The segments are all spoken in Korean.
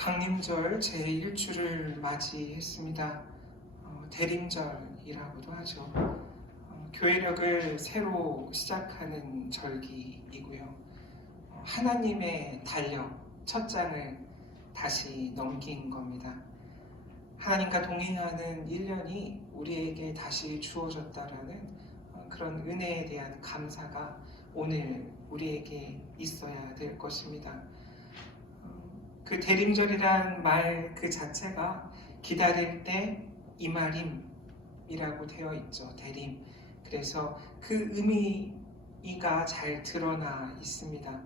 강림절 제1주를 맞이했습니다. 대림절이라고도 하죠. 교회력을 새로 시작하는 절기이고요. 하나님의 달력 첫 장을 다시 넘긴 겁니다. 하나님과 동행하는 1년이 우리에게 다시 주어졌다라는 그런 은혜에 대한 감사가 오늘 우리에게 있어야 될 것입니다. 그 대림절이란 말 그 자체가 기다릴 때 이말임이라고 되어 있죠. 대림. 그래서 그 의미가 잘 드러나 있습니다.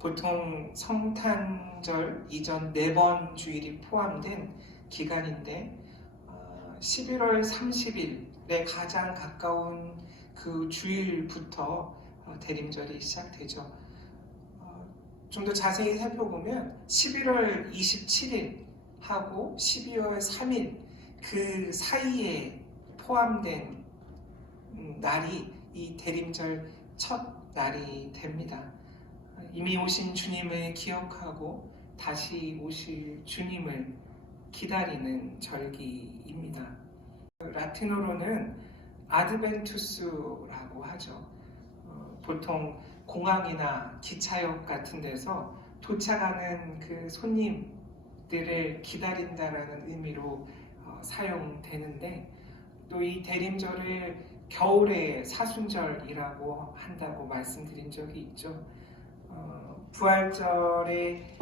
보통 성탄절 이전 4번 주일이 포함된 기간인데 11월 30일에 가장 가까운 그 주일부터 대림절이 시작되죠. 좀 더 자세히 살펴보면 11월 27일 하고 12월 3일 그 사이에 포함된 날이 이 대림절 첫 날이 됩니다. 이미 오신 주님을 기억하고 다시 오실 주님을 기다리는 절기입니다. 라틴어로는 아드벤투스라고 하죠. 보통 공항이나 기차역 같은 데서 도착하는 그 손님들을 기다린다라는 의미로 사용되는데, 또 이 대림절을 겨울의 사순절이라고 한다고 말씀드린 적이 있죠. 부활절에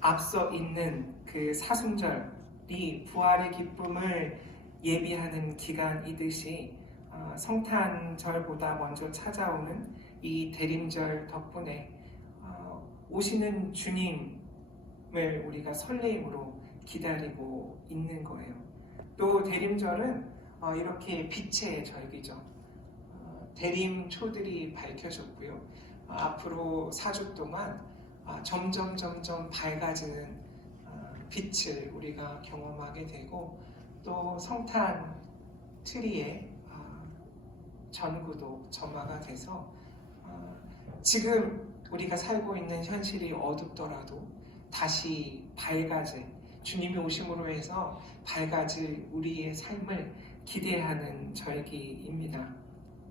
앞서 있는 그 사순절이 부활의 기쁨을 예비하는 기간이듯이 성탄절보다 먼저 찾아오는 이 대림절 덕분에 오시는 주님을 우리가 설레임으로 기다리고 있는 거예요. 또 대림절은 이렇게 빛의 절기죠. 대림초들이 밝혀졌고요. 앞으로 4주 동안 점점 밝아지는 빛을 우리가 경험하게 되고, 또 성탄 트리에 전구도 점화가 돼서 지금 우리가 살고 있는 현실이 어둡더라도 다시 밝아질, 주님이 오심으로 해서 밝아질 우리의 삶을 기대하는 절기입니다.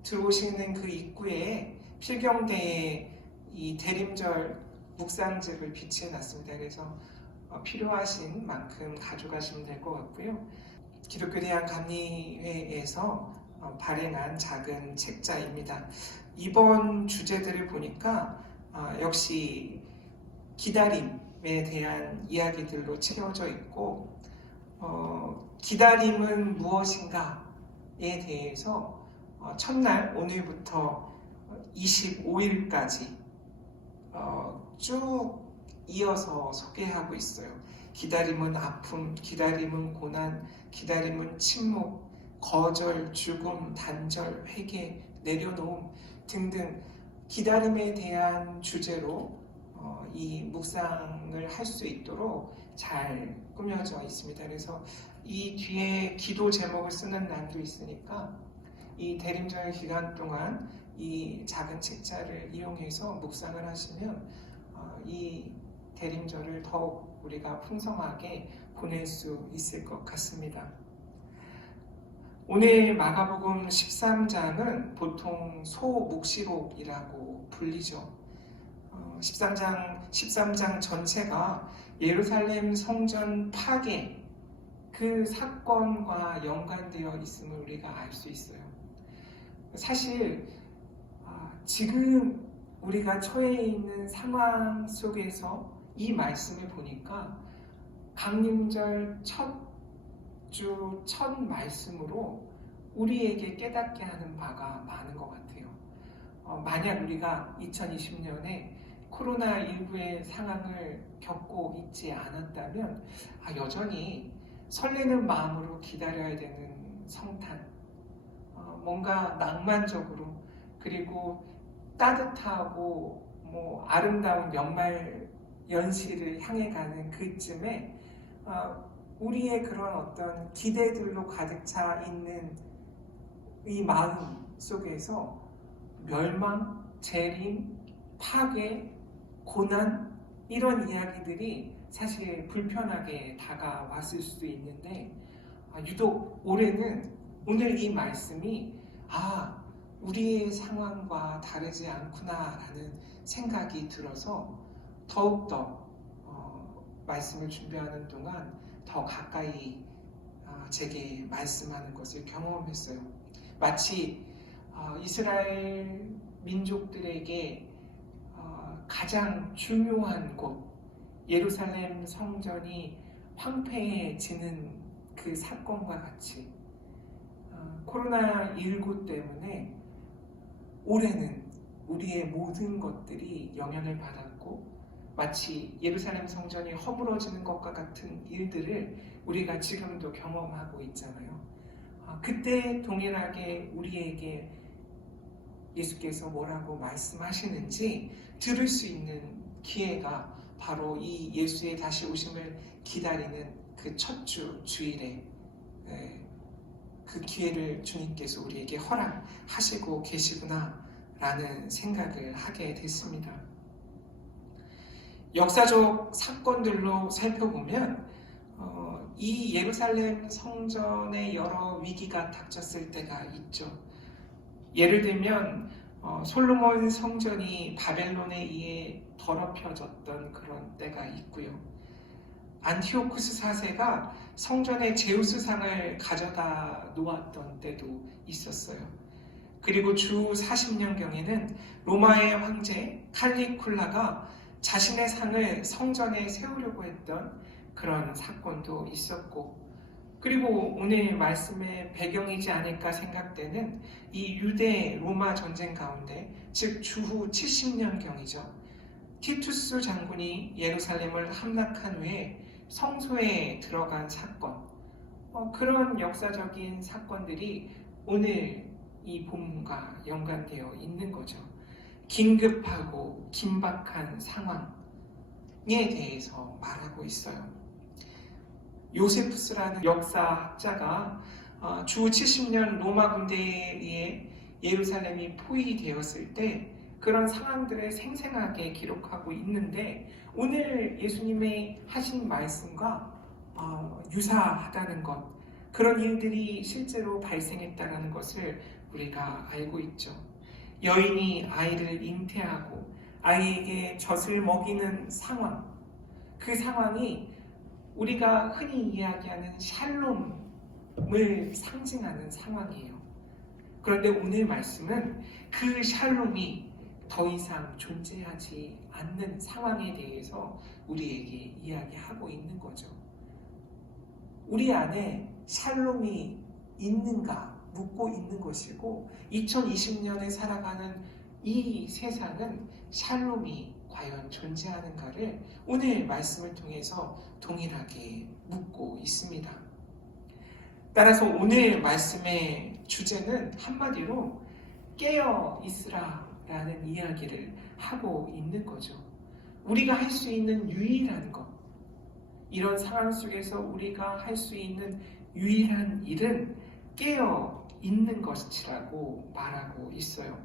들어오시는 그 입구에 필경대에 이 대림절 묵상집을 비치해 놨습니다. 그래서 필요하신 만큼 가져가시면 될 것 같고요. 기독교 대학 감리회에서 발행한 작은 책자입니다. 이번 주제들을 보니까 역시 기다림에 대한 이야기들로 채워져 있고, 기다림은 무엇인가에 대해서 첫날 오늘부터 25일까지 쭉 이어서 소개하고 있어요. 기다림은 아픔, 기다림은 고난, 기다림은 침묵, 거절, 죽음, 단절, 회개, 내려놓음 등등 기다림에 대한 주제로 이 묵상을 할 수 있도록 잘 꾸며져 있습니다. 그래서 이 뒤에 기도 제목을 쓰는 날도 있으니까 이 대림절 기간 동안 이 작은 책자를 이용해서 묵상을 하시면 이 대림절을 더욱 우리가 풍성하게 보낼 수 있을 것 같습니다. 오늘 마가복음 13장은 보통 소묵시록이라고 불리죠. 13장 전체가 예루살렘 성전 파괴 그 사건과 연관되어 있음을 우리가 알 수 있어요. 사실 지금 우리가 처해 있는 상황 속에서 이 말씀을 보니까 강림절 첫 주 첫 말씀으로 우리에게 깨닫게 하는 바가 많은 것 같아요. 만약 우리가 2020년에 코로나19의 상황을 겪고 있지 않았다면 여전히 설레는 마음으로 기다려야 되는 성탄, 뭔가 낭만적으로 그리고 따뜻하고 아름다운 연말 연시를 향해 가는 그쯤에 우리의 그런 어떤 기대들로 가득 차 있는 이 마음 속에서 멸망, 재림, 파괴, 고난 이런 이야기들이 사실 불편하게 다가왔을 수도 있는데 유독 올해는 오늘 이 말씀이 우리의 상황과 다르지 않구나라는 생각이 들어서 더욱더 말씀을 준비하는 동안 더 가까이 제게 말씀하는 것을 경험했어요. 마치 이스라엘 민족들에게 가장 중요한 곳 예루살렘 성전이 황폐해지는 그 사건과 같이 코로나19 때문에 올해는 우리의 모든 것들이 영향을 받았고 마치 예루살렘 성전이 허물어지는 것과 같은 일들을 우리가 지금도 경험하고 있잖아요. 그때 동일하게 우리에게 예수께서 뭐라고 말씀하시는지 들을 수 있는 기회가 바로 이 예수의 다시 오심을 기다리는 그 첫 주 주일에 그 기회를 주님께서 우리에게 허락하시고 계시구나 라는 생각을 하게 됐습니다. 역사적 사건들로 살펴보면 이 예루살렘 성전에 여러 위기가 닥쳤을 때가 있죠. 예를 들면 솔로몬 성전이 바벨론에 의해 더럽혀졌던 그런 때가 있고요. 안티오쿠스 4세가 성전에 제우스상을 가져다 놓았던 때도 있었어요. 그리고 주 40년경에는 로마의 황제 칼리굴라가 자신의 상을 성전에 세우려고 했던 그런 사건도 있었고, 그리고 오늘 말씀의 배경이지 않을까 생각되는 이 유대 로마 전쟁 가운데, 즉 주후 70년경이죠. 티투스 장군이 예루살렘을 함락한 후에 성소에 들어간 사건, 그런 역사적인 사건들이 오늘 이 본문과 연관되어 있는 거죠. 긴급하고 긴박한 상황에 대해서 말하고 있어요. 요세푸스라는 역사학자가 주 70년 로마 군대에 의해 예루살렘이 포위되었을 때 그런 상황들을 생생하게 기록하고 있는데, 오늘 예수님의 하신 말씀과 유사하다는 것, 그런 일들이 실제로 발생했다는 것을 우리가 알고 있죠. 여인이 아이를 잉태하고 아이에게 젖을 먹이는 상황, 그 상황이 우리가 흔히 이야기하는 샬롬을 상징하는 상황이에요. 그런데 오늘 말씀은 그 샬롬이 더 이상 존재하지 않는 상황에 대해서 우리에게 이야기하고 있는 거죠. 우리 안에 샬롬이 있는가 묻고 있는 것이고, 2020년에 살아가는 이 세상은 샬롬이 과연 존재하는가를 오늘 말씀을 통해서 동일하게 묻고 있습니다. 따라서 오늘 말씀의 주제는 한마디로 깨어 있으라 라는 이야기를 하고 있는 거죠. 우리가 할 수 있는 유일한 것, 이런 상황 속에서 우리가 할 수 있는 유일한 일은 깨어 있는 것이라고 말하고 있어요.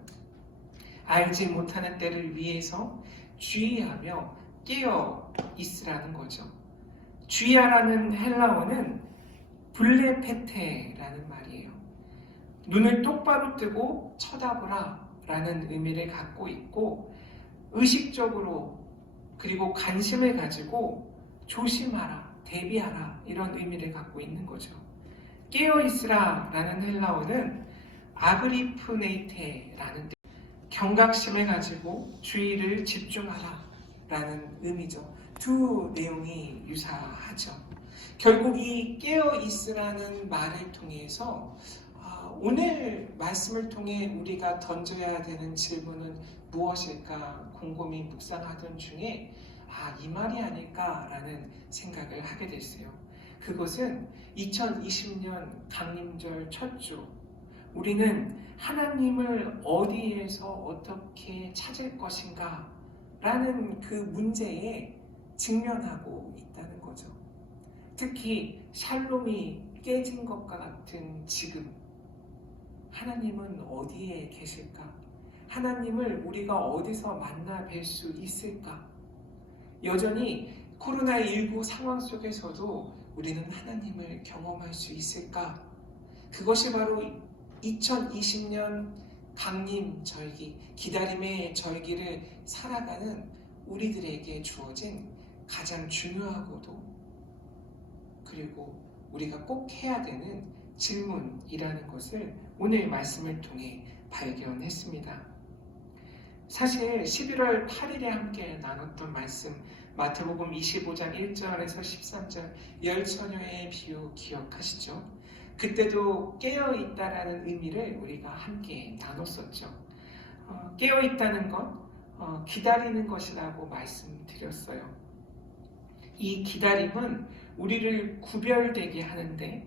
알지 못하는 때를 위해서 주의하며 깨어 있으라는 거죠. 주의하라는 헬라어는 블레페테라는 말이에요. 눈을 똑바로 뜨고 쳐다보라 라는 의미를 갖고 있고, 의식적으로 그리고 관심을 가지고 조심하라, 대비하라, 이런 의미를 갖고 있는 거죠. 깨어있으라 라는 헬라어는 아그리프네이테라는 뜻, 경각심을 가지고 주의를 집중하라 라는 의미죠. 두 내용이 유사하죠. 결국 이 깨어있으라는 말을 통해서 오늘 말씀을 통해 우리가 던져야 되는 질문은 무엇일까 곰곰이 묵상하던 중에 이 말이 아닐까라는 생각을 하게 됐어요. 그것은 2020년 강림절 첫 주, 우리는 하나님을 어디에서 어떻게 찾을 것인가 라는 그 문제에 직면하고 있다는 거죠. 특히 샬롬이 깨진 것과 같은 지금, 하나님은 어디에 계실까? 하나님을 우리가 어디서 만나 뵐 수 있을까? 여전히 코로나19 상황 속에서도 우리는 하나님을 경험할 수 있을까? 그것이 바로 2020년 강림 절기, 기다림의 절기를 살아가는 우리들에게 주어진 가장 중요하고도 그리고 우리가 꼭 해야 되는 질문이라는 것을 오늘 말씀을 통해 발견했습니다. 사실 11월 8일에 함께 나눴던 말씀 마태복음 25장 1절에서 13절 열처녀의 비유 기억하시죠? 그때도 깨어있다라는 의미를 우리가 함께 나눴었죠. 깨어있다는 것, 기다리는 것이라고 말씀드렸어요. 이 기다림은 우리를 구별되게 하는데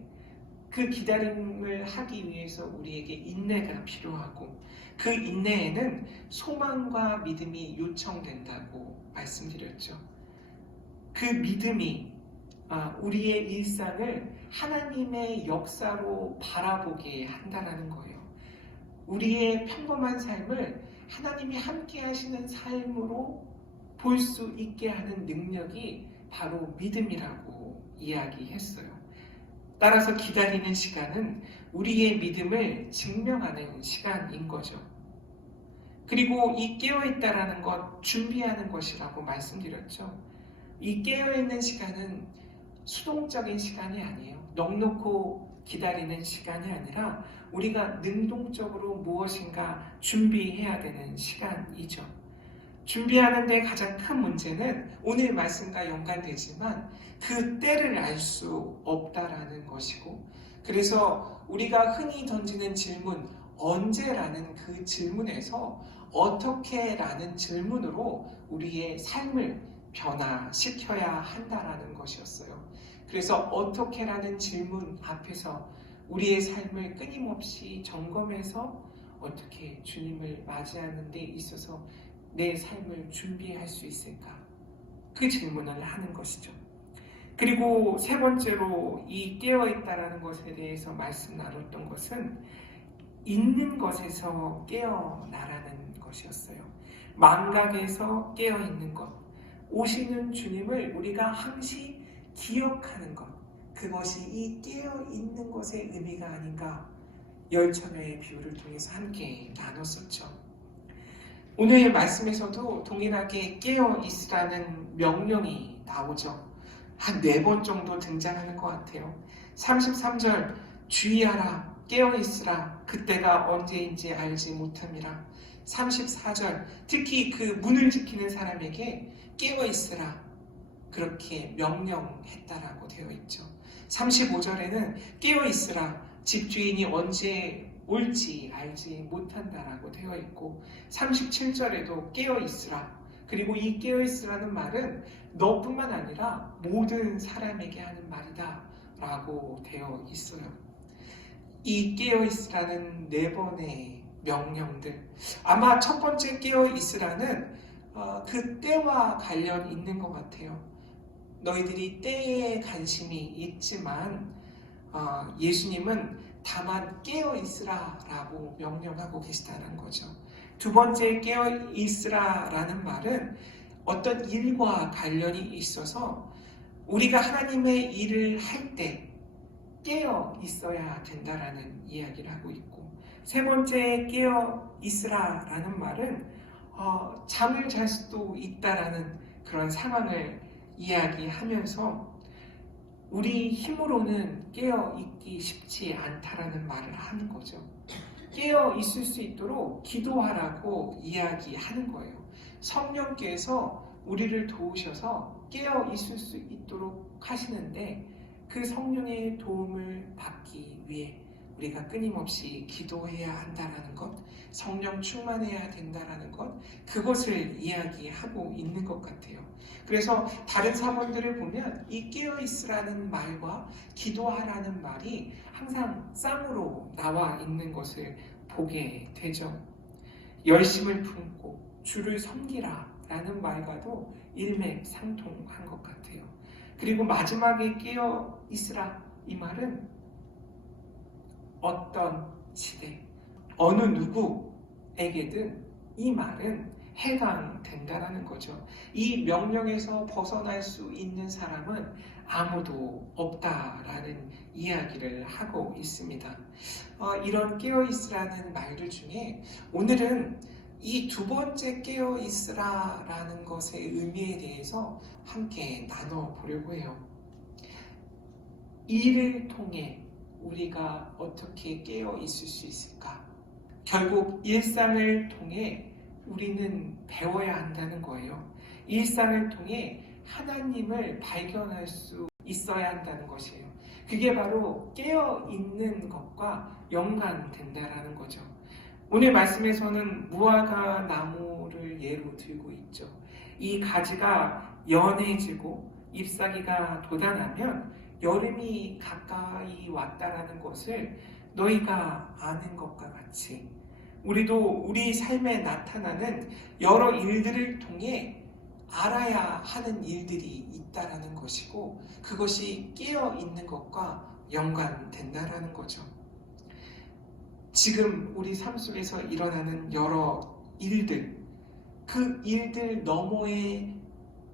그 기다림을 하기 위해서 우리에게 인내가 필요하고 그 인내에는 소망과 믿음이 요청된다고 말씀드렸죠. 그 믿음이 우리의 일상을 하나님의 역사로 바라보게 한다는 거예요. 우리의 평범한 삶을 하나님이 함께 하시는 삶으로 볼 수 있게 하는 능력이 바로 믿음이라고 이야기했어요. 따라서 기다리는 시간은 우리의 믿음을 증명하는 시간인 거죠. 그리고 이 깨어있다라는 것, 준비하는 것이라고 말씀드렸죠. 이 깨어있는 시간은 수동적인 시간이 아니에요. 넋놓고 기다리는 시간이 아니라 우리가 능동적으로 무엇인가 준비해야 되는 시간이죠. 준비하는데 가장 큰 문제는 오늘 말씀과 연관되지만 그 때를 알 수 없다라는 것이고, 그래서 우리가 흔히 던지는 질문 언제라는 그 질문에서 어떻게라는 질문으로 우리의 삶을 변화시켜야 한다라는 것이었어요. 그래서 어떻게라는 질문 앞에서 우리의 삶을 끊임없이 점검해서 어떻게 주님을 맞이하는 데 있어서 내 삶을 준비할 수 있을까? 그 질문을 하는 것이죠. 그리고 세 번째로 이 깨어있다라는 것에 대해서 말씀 나눴던 것은 있는 것에서 깨어나라는 것이었어요. 망각에서 깨어있는 것, 오시는 주님을 우리가 항시 기억하는 것, 그것이 이 깨어있는 것의 의미가 아닌가 열처녀의 비유를 통해서 함께 나눴었죠. 오늘 말씀에서도 동일하게 깨어있으라는 명령이 나오죠. 한 4번 정도 등장하는 것 같아요. 33절 주의하라 깨어있으라 그때가 언제인지 알지 못함이라. 34절 특히 그 문을 지키는 사람에게 깨어있으라 그렇게 명령했다라고 되어 있죠. 35절에는 깨어있으라 집주인이 언제 올지 알지 못한다라고 되어 있고 37절에도 깨어있으라. 그리고 이 깨어있으라는 말은 너뿐만 아니라 모든 사람에게 하는 말이다 라고 되어 있어요. 이 깨어있으라는 4번의 명령들, 아마 첫 번째 깨어있으라는 그 때와 관련 있는 것 같아요. 너희들이 때에 관심이 있지만 예수님은 다만 깨어있으라 라고 명령하고 계시다는 거죠. 두 번째 깨어있으라 라는 말은 어떤 일과 관련이 있어서 우리가 하나님의 일을 할 때 깨어 있어야 된다라는 이야기를 하고 있고, 세 번째 깨어 있으라 라는 말은 잠을 잘 수도 있다라는 그런 상황을 이야기하면서 우리 힘으로는 깨어 있기 쉽지 않다라는 말을 하는 거죠. 깨어 있을 수 있도록 기도하라고 이야기하는 거예요. 성령께서 우리를 도우셔서 깨어 있을 수 있도록 하시는데 그 성령의 도움을 받기 위해 우리가 끊임없이 기도해야 한다는 것, 성령 충만해야 된다는 것, 그것을 이야기하고 있는 것 같아요. 그래서 다른 사본들을 보면 이 깨어있으라는 말과 기도하라는 말이 항상 쌍으로 나와 있는 것을 보게 되죠. 열심을 품고 주를 섬기라 라는 말과도 일맥상통한 것 같아요. 그리고 마지막에 깨어있으라 이 말은 어떤 시대, 어느 누구에게든 이 말은 해당된다라는 거죠. 이 명령에서 벗어날 수 있는 사람은 아무도 없다라는 이야기를 하고 있습니다. 이런 깨어있으라는 말들 중에 오늘은 이 두 번째 깨어있으라라는 것의 의미에 대해서 함께 나눠보려고 해요. 일을 통해 우리가 어떻게 깨어있을 수 있을까? 결국 일상을 통해 우리는 배워야 한다는 거예요. 일상을 통해 하나님을 발견할 수 있어야 한다는 것이에요. 그게 바로 깨어있는 것과 연관된다라는 거죠. 오늘 말씀에서는 무화과 나무를 예로 들고 있죠. 이 가지가 연해지고 잎사귀가 돋아나면 여름이 가까이 왔다라는 것을 너희가 아는 것과 같이 우리도 우리 삶에 나타나는 여러 일들을 통해 알아야 하는 일들이 있다라는 것이고 그것이 깨어 있는 것과 연관된다라는 거죠. 지금 우리 삶 속에서 일어나는 여러 일들, 그 일들 너머에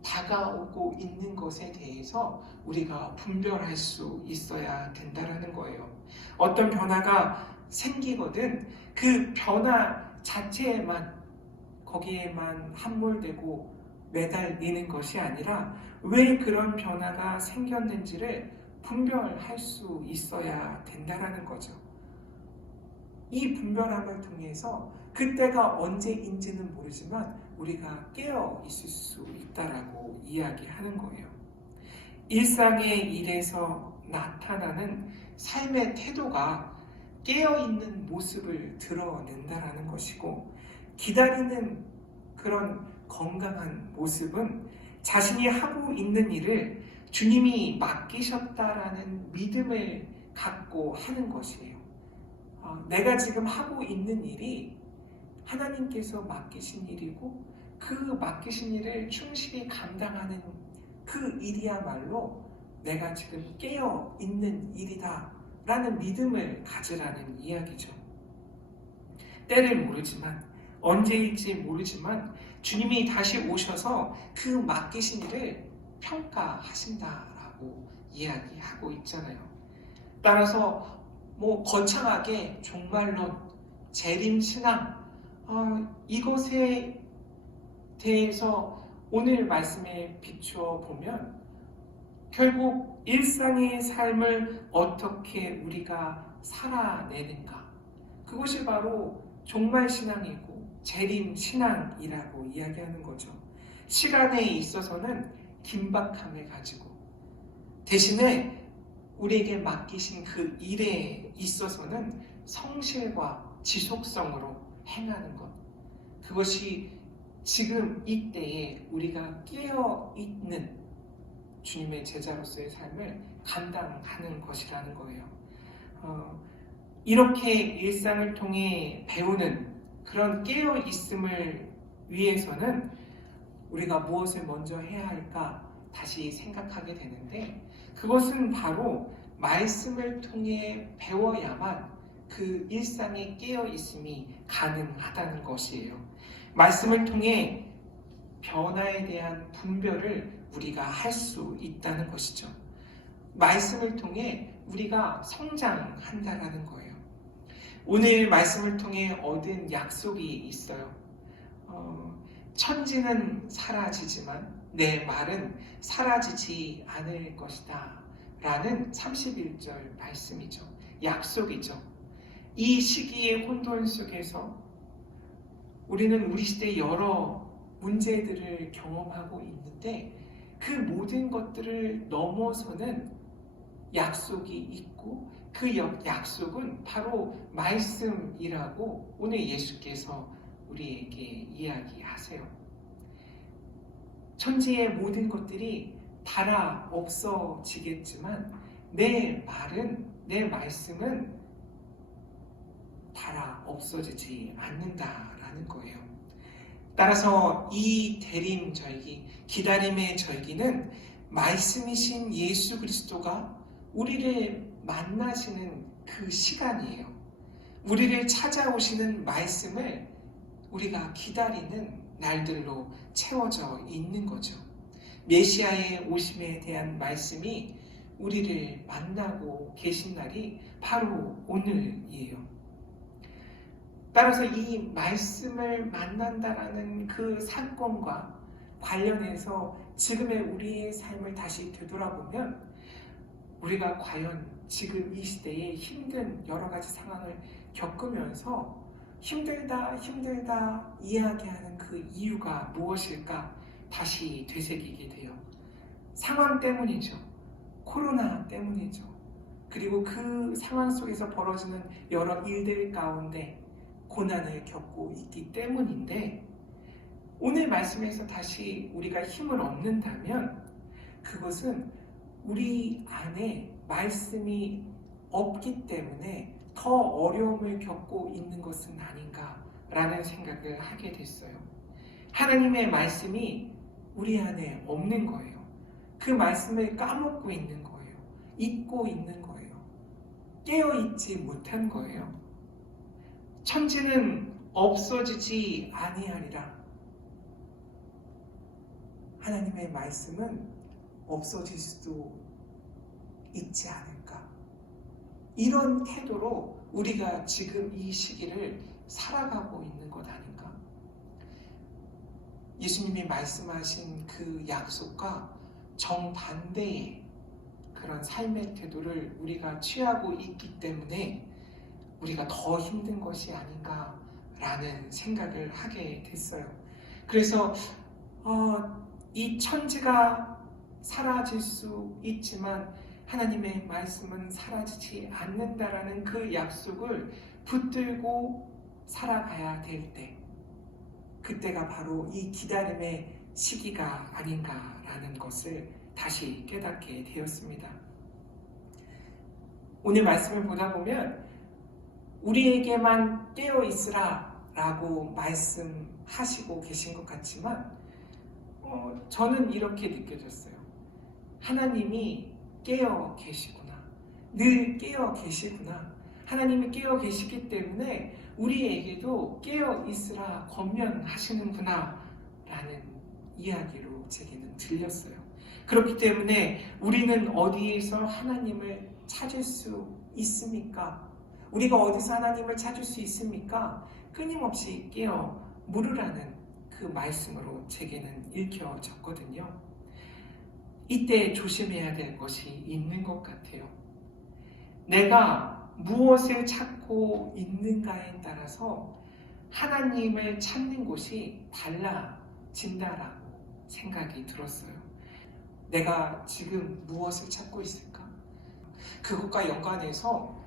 다가오고 있는 것에 대해서 우리가 분별할 수 있어야 된다라는 거예요. 어떤 변화가 생기거든 그 변화 자체에만 거기에만 함몰되고 매달리는 것이 아니라 왜 그런 변화가 생겼는지를 분별할 수 있어야 된다라는 거죠. 이 분별함을 통해서 그때가 언제인지는 모르지만 우리가 깨어 있을 수 있다라고 이야기하는 거예요. 일상의 일에서 나타나는 삶의 태도가 깨어있는 모습을 드러낸다라는 것이고 기다리는 그런 건강한 모습은 자신이 하고 있는 일을 주님이 맡기셨다라는 믿음을 갖고 하는 것이에요. 내가 지금 하고 있는 일이 하나님께서 맡기신 일이고 그 맡기신 일을 충실히 감당하는 그 일이야말로 내가 지금 깨어 있는 일이다 라는 믿음을 가지라는 이야기죠. 때를 모르지만 언제일지 모르지만 주님이 다시 오셔서 그 맡기신 일을 평가하신다라고 이야기하고 있잖아요. 따라서 거창하게 종말론, 재림신앙 이것에 대해서 오늘 말씀에 비추어 보면 결국 일상의 삶을 어떻게 우리가 살아내는가 그것이 바로 종말신앙이고 재림신앙이라고 이야기하는 거죠. 시간에 있어서는 긴박함을 가지고 대신에 우리에게 맡기신 그 일에 있어서는 성실과 지속성으로 행하는 것 그것이 지금 이때에 우리가 깨어있는 주님의 제자로서의 삶을 감당하는 것이라는 거예요. 이렇게 일상을 통해 배우는 그런 깨어있음을 위해서는 우리가 무엇을 먼저 해야 할까 다시 생각하게 되는데 그것은 바로 말씀을 통해 배워야만 그 일상의 깨어있음이 가능하다는 것이에요. 말씀을 통해 변화에 대한 분별을 우리가 할 수 있다는 것이죠. 말씀을 통해 우리가 성장한다라는 거예요. 오늘 말씀을 통해 얻은 약속이 있어요. 천지는 사라지지만 내 말은 사라지지 않을 것이다 라는 31절 말씀이죠. 약속이죠. 이 시기의 혼돈 속에서 우리는 우리 시대의 여러 문제들을 경험하고 있는데 그 모든 것들을 넘어서는 약속이 있고 그 약속은 바로 말씀이라고 오늘 예수께서 우리에게 이야기하세요. 천지의 모든 것들이 달아 없어지겠지만 내 말씀은 달아 없어지지 않는다라는 거예요. 따라서 이 대림절기, 기다림의 절기는 말씀이신 예수 그리스도가 우리를 만나시는 그 시간이에요. 우리를 찾아오시는 말씀을 우리가 기다리는 날들로 채워져 있는 거죠. 메시아의 오심에 대한 말씀이 우리를 만나고 계신 날이 바로 오늘이에요. 따라서 이 말씀을 만난다라는 그 사건과 관련해서 지금의 우리의 삶을 다시 되돌아보면 우리가 과연 지금 이 시대에 힘든 여러 가지 상황을 겪으면서 힘들다 이야기하는 그 이유가 무엇일까 다시 되새기게 돼요. 상황 때문이죠. 코로나 때문이죠. 그리고 그 상황 속에서 벌어지는 여러 일들 가운데 고난을 겪고 있기 때문인데, 오늘 말씀에서 다시 우리가 힘을 얻는다면 그것은 우리 안에 말씀이 없기 때문에 더 어려움을 겪고 있는 것은 아닌가라는 생각을 하게 됐어요. 하나님의 말씀이 우리 안에 없는 거예요. 그 말씀을 까먹고 있는 거예요. 잊고 있는 거예요. 깨어있지 못한 거예요. 천지는 없어지지 아니하리라. 하나님의 말씀은 없어질 수도 있지 않을까. 이런 태도로 우리가 지금 이 시기를 살아가고 있는 것 아닌가. 예수님이 말씀하신 그 약속과 정반대의 그런 삶의 태도를 우리가 취하고 있기 때문에 우리가 더 힘든 것이 아닌가라는 생각을 하게 됐어요. 그래서 이 천지가 사라질 수 있지만 하나님의 말씀은 사라지지 않는다라는 그 약속을 붙들고 살아가야 될 때, 그때가 바로 이 기다림의 시기가 아닌가라는 것을 다시 깨닫게 되었습니다. 오늘 말씀을 보다 보면 우리에게만 깨어 있으라 라고 말씀하시고 계신 것 같지만 저는 이렇게 느껴졌어요. 하나님이 깨어 계시구나. 늘 깨어 계시구나. 하나님이 깨어 계시기 때문에 우리에게도 깨어 있으라 권면하시는구나 라는 이야기로 제게는 들렸어요. 그렇기 때문에 우리는 어디에서 하나님을 찾을 수 있습니까? 우리가 어디서 하나님을 찾을 수 있습니까? 끊임없이 깨어 물으라는 그 말씀으로 제게는 읽혀졌거든요. 이때 조심해야 될 것이 있는 것 같아요. 내가 무엇을 찾고 있는가에 따라서 하나님을 찾는 곳이 달라진다라고 생각이 들었어요. 내가 지금 무엇을 찾고 있을까? 그것과 연관해서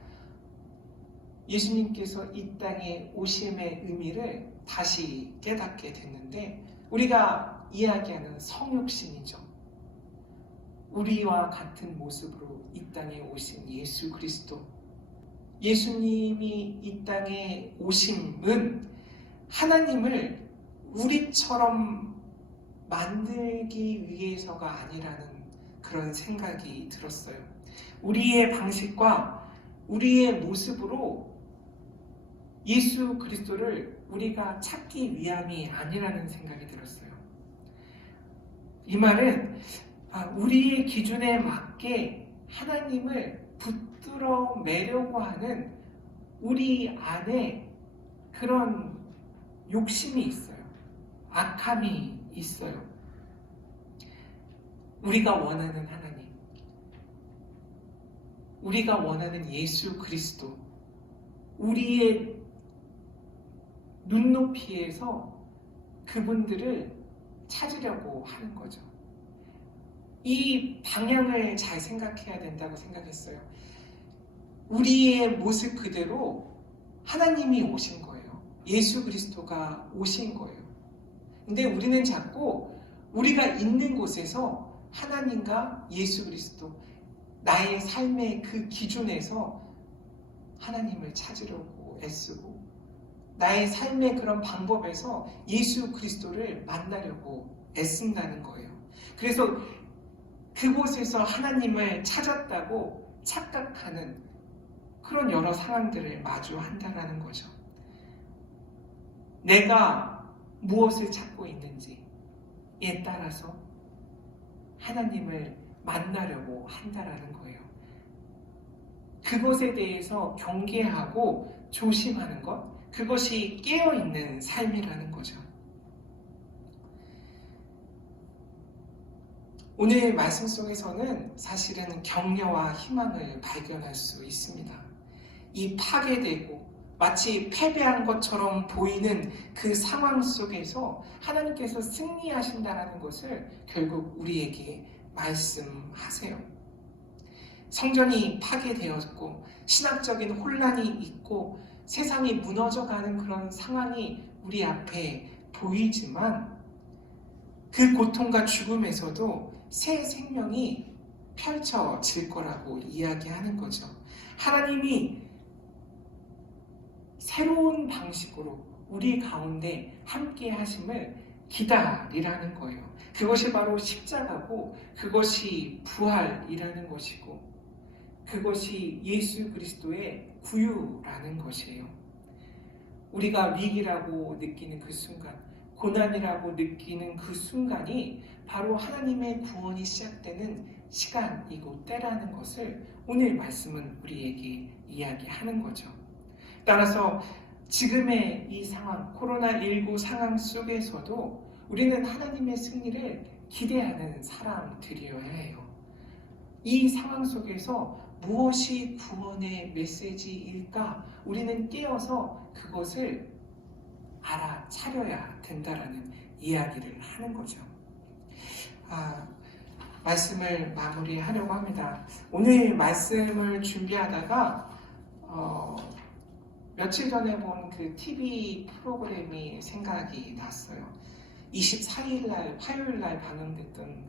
예수님께서 이 땅에 오심의 의미를 다시 깨닫게 됐는데, 우리가 이야기하는 성육신이죠. 우리와 같은 모습으로 이 땅에 오신 예수 그리스도. 예수님이 이 땅에 오심은 하나님을 우리처럼 만들기 위해서가 아니라는 그런 생각이 들었어요. 우리의 방식과 우리의 모습으로 예수 그리스도를 우리가 찾기 위함이 아니라는 생각이 들었어요. 이 말은 우리의 기준에 맞게 하나님을 붙들어 매려고 하는 우리 안에 그런 욕심이 있어요. 악함이 있어요. 우리가 원하는 하나님, 우리가 원하는 예수 그리스도, 우리의 눈높이에서 그분들을 찾으려고 하는 거죠. 이 방향을 잘 생각해야 된다고 생각했어요. 우리의 모습 그대로 하나님이 오신 거예요. 예수 그리스도가 오신 거예요. 근데 우리는 자꾸 우리가 있는 곳에서 하나님과 예수 그리스도, 나의 삶의 그 기준에서 하나님을 찾으려고 애쓰고, 나의 삶의 그런 방법에서 예수 그리스도를 만나려고 애쓴다는 거예요. 그래서 그곳에서 하나님을 찾았다고 착각하는 그런 여러 상황들을 마주한다는 거죠. 내가 무엇을 찾고 있는지에 따라서 하나님을 만나려고 한다라는 거예요. 그것에 대해서 경계하고 조심하는 것, 그것이 깨어있는 삶이라는 거죠. 오늘 말씀 속에서는 사실은 격려와 희망을 발견할 수 있습니다. 이 파괴되고 마치 패배한 것처럼 보이는 그 상황 속에서 하나님께서 승리하신다는 것을 결국 우리에게 말씀하세요. 성전이 파괴되었고 신학적인 혼란이 있고 세상이 무너져가는 그런 상황이 우리 앞에 보이지만 그 고통과 죽음에서도 새 생명이 펼쳐질 거라고 이야기하는 거죠. 하나님이 새로운 방식으로 우리 가운데 함께 하심을 기다리라는 거예요. 그것이 바로 십자가고 그것이 부활이라는 것이고 그것이 예수 그리스도의 구유라는 것이에요. 우리가 위기라고 느끼는 그 순간, 고난이라고 느끼는 그 순간이 바로 하나님의 구원이 시작되는 시간이고 때라는 것을 오늘 말씀은 우리에게 이야기하는 거죠. 따라서 지금의 이 상황, 코로나19 상황 속에서도 우리는 하나님의 승리를 기대하는 사람들이어야 해요. 이 상황 속에서 무엇이 구원의 메시지일까? 우리는 깨어서 그것을 알아차려야 된다라는 이야기를 하는 거죠. 말씀을 마무리하려고 합니다. 오늘 말씀을 준비하다가 며칠 전에 본 그 TV 프로그램이 생각이 났어요. 24일날 화요일날 방영됐던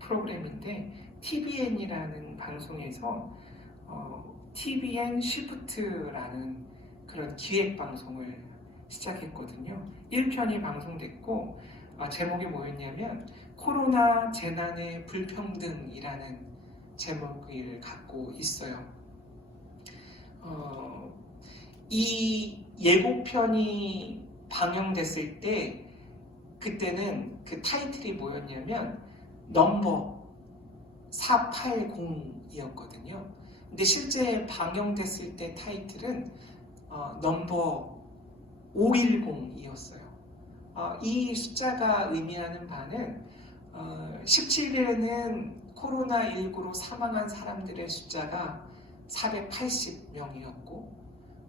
프로그램인데 TVN이라는 방송에서 TVN 쉬프트라는 그런 기획 방송을 시작했거든요. 1편이 방송됐고 제목이 뭐였냐면 코로나 재난의 불평등이라는 제목을 갖고 있어요. 이 예고편이 방영됐을 때 그때는 그 타이틀이 뭐였냐면 넘버 480이었거든요. 근데 실제 방영됐을 때 타이틀은 넘버 510이었어요. 이 숫자가 의미하는 바는 17일에는 코로나19로 사망한 사람들의 숫자가 480명이었고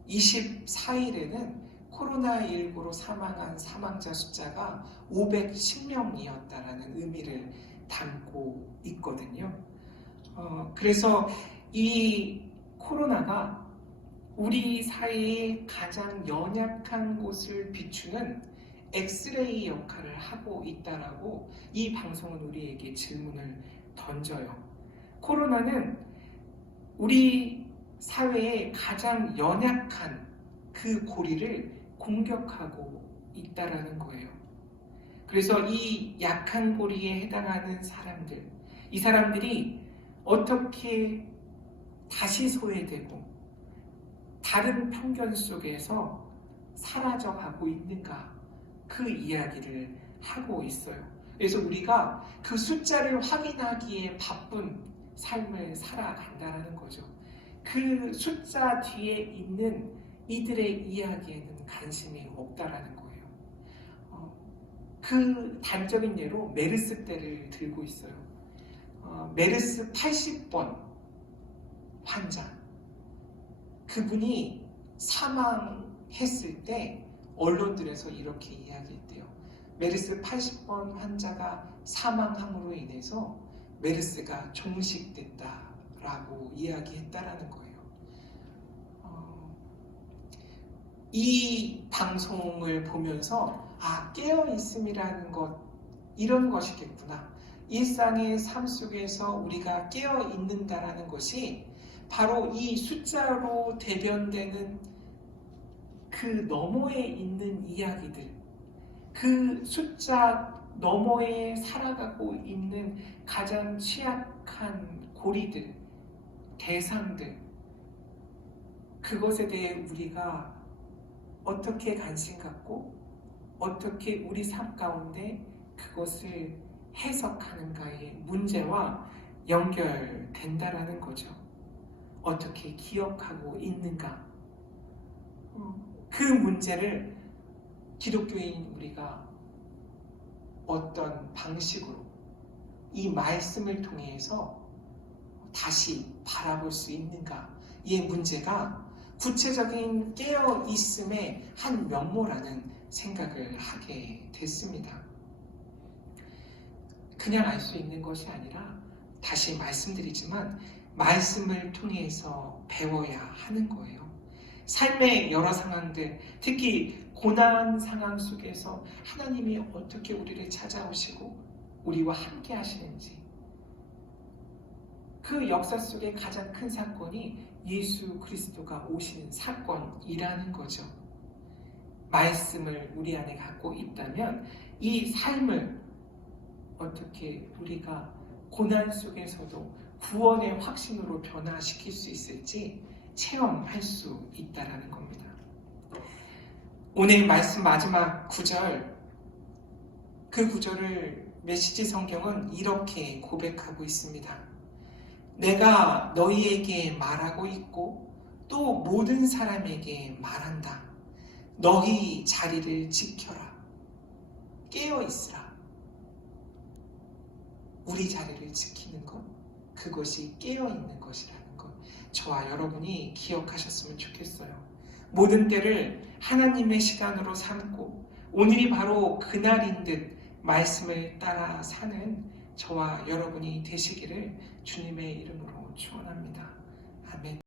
24일에는 코로나19로 사망한 사망자 숫자가 510명이었다라는 의미를 담고 있거든요. 그래서 이 코로나가 우리 사회의 가장 연약한 곳을 비추는 엑스레이 역할을 하고 있다라고 이 방송은 우리에게 질문을 던져요. 코로나는 우리 사회의 가장 연약한 그 고리를 공격하고 있다라는 거예요. 그래서 이 약한 고리에 해당하는 사람들, 이 사람들이 어떻게 다시 소외되고 다른 편견 속에서 사라져가고 있는가, 그 이야기를 하고 있어요. 그래서 우리가 그 숫자를 확인하기에 바쁜 삶을 살아간다는 거죠. 그 숫자 뒤에 있는 이들의 이야기에는 관심이 없다라는 거예요. 그 단적인 예로 메르스 때를 들고 있어요. 메르스 80번 환자, 그분이 사망했을 때 언론들에서 이렇게 이야기했대요. 메르스 80번 환자가 사망함으로 인해서 메르스가 종식됐다라고 이야기했다라는 거예요. 이 방송을 보면서 깨어있음이라는 것, 이런 것이겠구나. 일상의 삶 속에서 우리가 깨어있는다라는 것이 바로 이 숫자로 대변되는 그 너머에 있는 이야기들, 그 숫자 너머에 살아가고 있는 가장 취약한 고리들, 대상들, 그것에 대해 우리가 어떻게 관심 갖고 어떻게 우리 삶 가운데 그것을 해석하는가의 문제와 연결된다라는 거죠. 어떻게 기억하고 있는가? 그 문제를 기독교인 우리가 어떤 방식으로 이 말씀을 통해서 다시 바라볼 수 있는가? 이 문제가 구체적인 깨어있음의 한 면모라는 생각을 하게 됐습니다. 그냥 알 수 있는 것이 아니라 다시 말씀드리지만 말씀을 통해서 배워야 하는 거예요. 삶의 여러 상황들, 특히 고난 상황 속에서 하나님이 어떻게 우리를 찾아오시고 우리와 함께 하시는지, 그 역사 속의 가장 큰 사건이 예수 그리스도가 오시는 사건이라는 거죠. 말씀을 우리 안에 갖고 있다면 이 삶을 어떻게 우리가 고난 속에서도 구원의 확신으로 변화시킬 수 있을지 체험할 수 있다는 겁니다. 오늘 말씀 마지막 구절, 그 구절을 메시지 성경은 이렇게 고백하고 있습니다. 내가 너희에게 말하고 있고 또 모든 사람에게 말한다. 너희 자리를 지켜라. 깨어 있으라. 우리 자리를 지키는 것, 그것이 깨어 있는 것이라는 것, 저와 여러분이 기억하셨으면 좋겠어요. 모든 때를 하나님의 시간으로 삼고 오늘이 바로 그날인 듯 말씀을 따라 사는 저와 여러분이 되시기를 주님의 이름으로 축원합니다. 아멘.